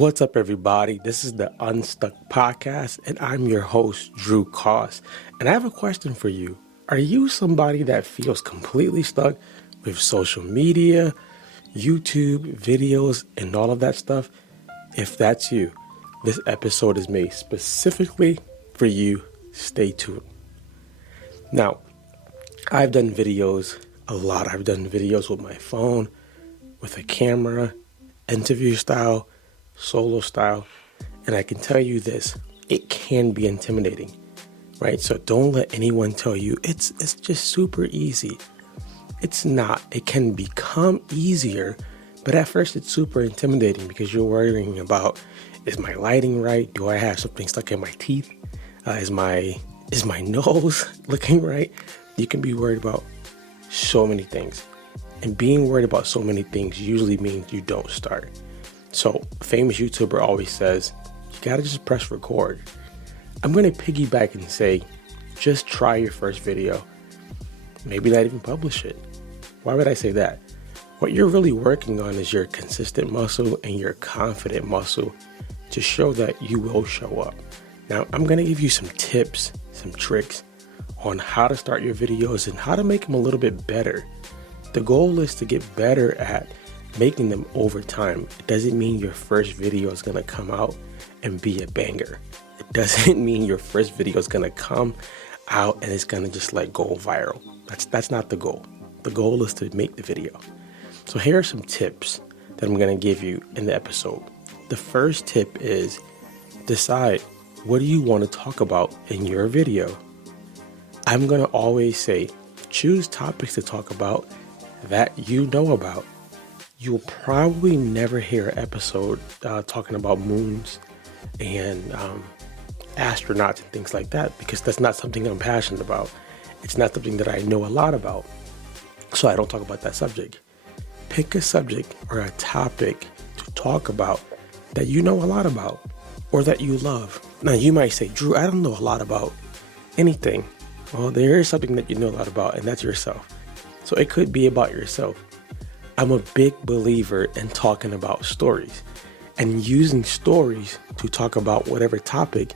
What's up, everybody? This is the Unstuck podcast, and I'm your host, Drew Koss. And I have a question for you. Are you somebody that feels completely stuck with social media, YouTube, videos, and all of that stuff? If that's you, this episode is made specifically for you. Stay tuned. Now, I've done videos a lot. I've done videos with my phone, with a camera, interview style, solo style, and I can tell you this, it can be intimidating, right? So don't let anyone tell you it's just super easy. It's not. It can become easier, but at first it's super intimidating because you're worrying about, is my lighting right? Do I have something stuck in my teeth? Is my nose looking right? You can be worried about so many things, and being worried about so many things usually means you don't start. So a famous YouTuber always says, you gotta just press record. I'm gonna piggyback and say, just try your first video. Maybe not even publish it. Why would I say that? What you're really working on is your consistent muscle and your confident muscle to show that you will show up. Now, I'm gonna give you some tips, some tricks on how to start your videos and how to make them a little bit better. The goal is to get better at making them over time. It doesn't mean your first video is gonna come out and be a banger. It doesn't mean your first video is gonna come out and it's gonna just like go viral. That's not the goal. The goal is to make the video. So here are some tips that I'm gonna give you in the episode. The first tip is decide, what do you want to talk about in your video? I'm gonna always say, choose topics to talk about that you know about. You'll probably never hear an episode talking about moons and astronauts and things like that, because that's not something I'm passionate about. It's not something that I know a lot about. So I don't talk about that subject. Pick a subject or a topic to talk about that you know a lot about or that you love. Now you might say, Drew, I don't know a lot about anything. Well, there is something that you know a lot about, and that's yourself. So it could be about yourself. I'm a big believer in talking about stories and using stories to talk about whatever topic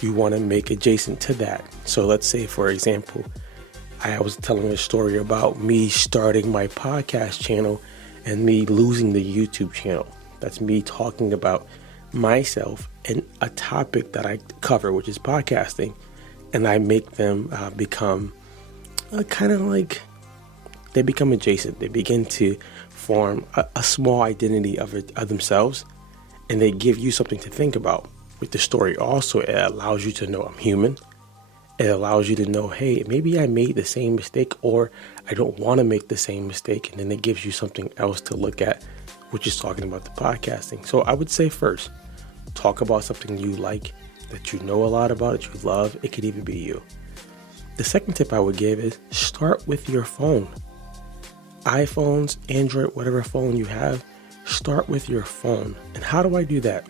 you want to make adjacent to that. So let's say, for example, I was telling a story about me starting my podcast channel and me losing the YouTube channel. That's me talking about myself and a topic that I cover, which is podcasting. And I make them become kind of like, they become adjacent. They begin to form a small identity of themselves, and they give you something to think about. With the story also, it allows you to know I'm human. It allows you to know, hey, maybe I made the same mistake, or I don't want to make the same mistake. And then it gives you something else to look at, which is talking about the podcasting. So I would say first, talk about something you like, that you know a lot about, that you love. It could even be you. The second tip I would give is start with your phone. iPhones, Android, whatever phone you have, start with your phone. And how do I do that?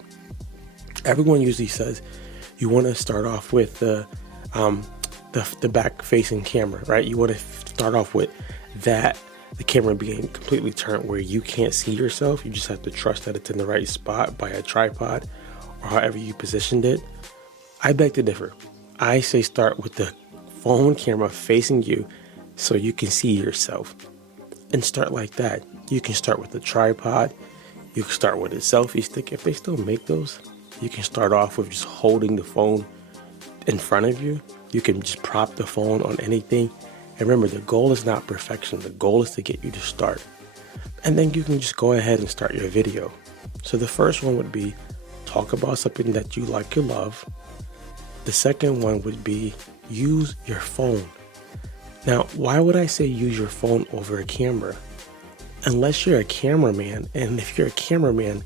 Everyone usually says you want to start off with the back-facing camera, right? You want to start off with that, the camera being completely turned where you can't see yourself. You just have to trust that it's in the right spot by a tripod or however you positioned it. I beg to differ. I say start with the phone camera facing you so you can see yourself. And start like that. You can start with a tripod. You can start with a selfie stick. If they still make those, you can start off with just holding the phone in front of you. You can just prop the phone on anything. And remember, the goal is not perfection. The goal is to get you to start. And then you can just go ahead and start your video. So the first one would be talk about something that you like, you love. The second one would be use your phone. Now, why would I say use your phone over a camera? Unless you're a cameraman, and if you're a cameraman,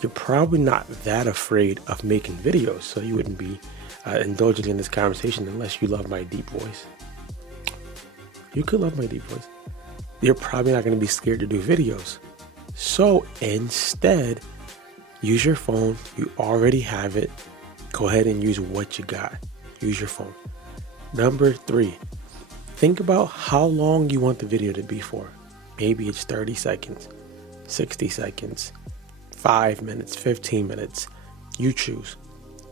you're probably not that afraid of making videos, so you wouldn't be indulging in this conversation unless you love my deep voice. You could love my deep voice. You're probably not going to be scared to do videos. So instead, use your phone. You already have it. Go ahead and use what you got. Use your phone. Number 3. Think about how long you want the video to be for. Maybe it's 30 seconds, 60 seconds, 5 minutes, 15 minutes. You choose.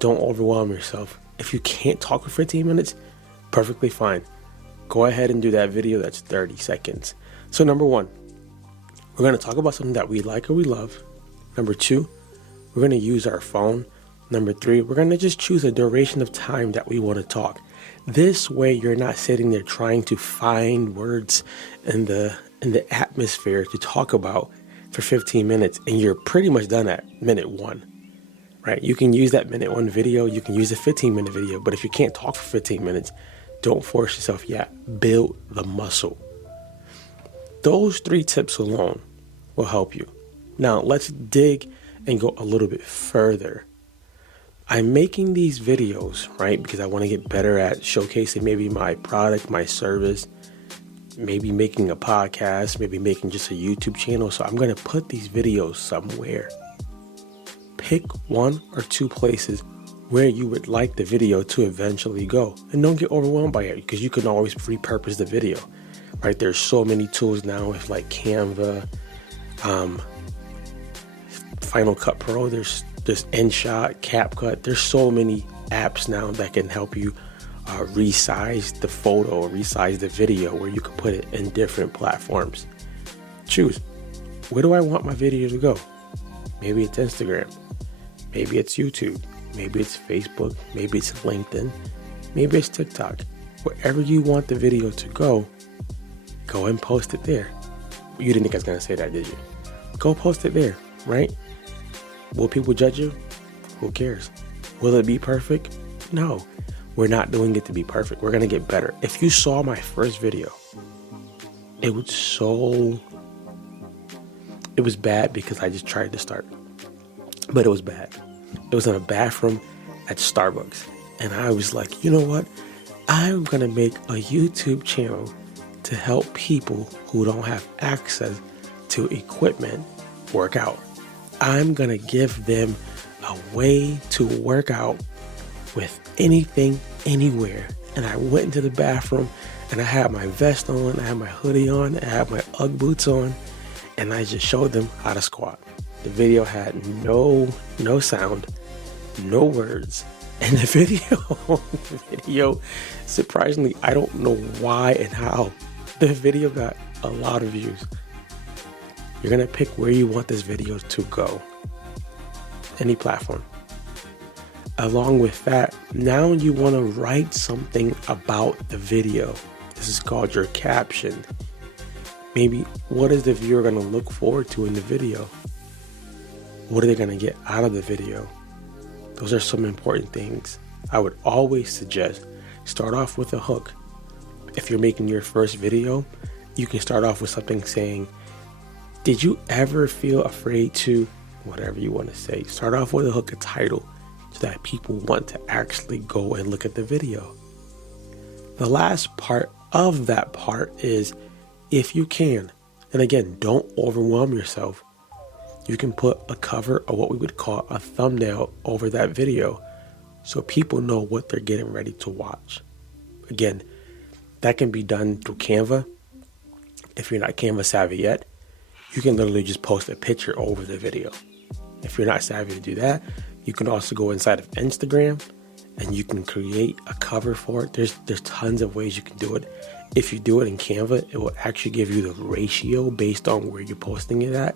Don't overwhelm yourself. If you can't talk for 15 minutes, perfectly fine. Go ahead and do that video that's 30 seconds. So number one, we're going to talk about something that we like or we love. Number two, we're going to use our phone. Number three, we're going to just choose a duration of time that we want to talk. This way, you're not sitting there trying to find words in the atmosphere to talk about for 15 minutes, and you're pretty much done at minute one, right? You can use that minute one video, you can use a 15-minute video, but if you can't talk for 15 minutes, don't force yourself yet. Build the muscle. Those 3 tips alone will help you. Now, let's dig and go a little bit further. I'm making these videos, right, because I want to get better at showcasing maybe my product, my service, maybe making a podcast, maybe making just a YouTube channel. So I'm going to put these videos somewhere. Pick 1 or 2 places where you would like the video to eventually go. And don't get overwhelmed by it, because you can always repurpose the video, right? There's so many tools now with like Canva, Final Cut Pro, there's InShot, CapCut. There's so many apps now that can help you resize the photo, resize the video, where you can put it in different platforms. Choose. Where do I want my video to go? Maybe it's Instagram. Maybe it's YouTube. Maybe it's Facebook. Maybe it's LinkedIn. Maybe it's TikTok. Wherever you want the video to go and post it there. You didn't think I was going to say that, did you? Go post it there, right? Will people judge you? Who cares? Will it be perfect? No, we're not doing it to be perfect. We're going to get better. If you saw my first video, it was bad because I just tried to start. But it was bad. It was in a bathroom at Starbucks. And I was like, you know what? I'm going to make a YouTube channel to help people who don't have access to equipment work out. I'm going to give them a way to work out with anything, anywhere. And I went into the bathroom and I had my vest on, I had my hoodie on, I had my Ugg boots on, and I just showed them how to squat. The video had no sound, no words. And the video, surprisingly, I don't know why and how, the video got a lot of views. You're going to pick where you want this video to go. Any platform. Along with that, now you want to write something about the video. This is called your caption. Maybe what is the viewer going to look forward to in the video? What are they going to get out of the video? Those are some important things. I would always suggest start off with a hook. If you're making your first video, you can start off with something saying, did you ever feel afraid to, whatever you want to say. Start off with a hook, a title, so that people want to actually go and look at the video. The last part of that part is, if you can, and again, don't overwhelm yourself, you can put a cover or what we would call a thumbnail over that video so people know what they're getting ready to watch. Again, that can be done through Canva. If you're not Canva savvy yet, you can literally just post a picture over the video. If you're not savvy to do that, you can also go inside of Instagram and you can create a cover for it. There's tons of ways you can do it. If you do it in Canva, it will actually give you the ratio based on where you're posting it at.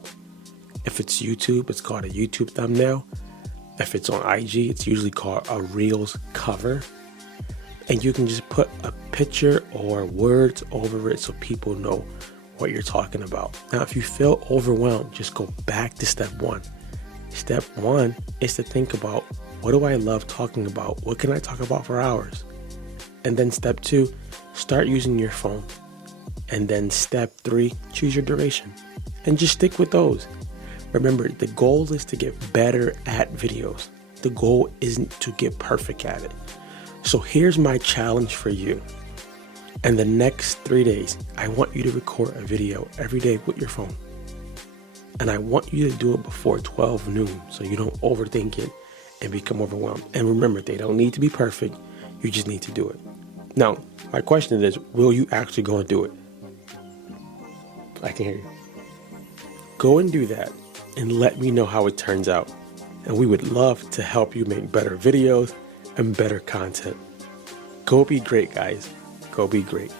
If it's YouTube, it's called a YouTube thumbnail. If it's on IG, it's usually called a Reels cover. And you can just put a picture or words over it so people know what you're talking about. Now, if you feel overwhelmed, just go back to step one. Step one is to think about, what do I love talking about? What can I talk about for hours? And then step two, start using your phone. And then step three, choose your duration. And just stick with those. Remember, the goal is to get better at videos. The goal isn't to get perfect at it. So here's my challenge for you. In the next 3 days, I want you to record a video every day with your phone. And I want you to do it before 12 noon so you don't overthink it and become overwhelmed. And remember, they don't need to be perfect. You just need to do it. Now, my question is, will you actually go and do it? I can hear you. Go and do that. and let me know how it turns out. And we would love to help you make better videos and better content. Go be great, guys. Go be great.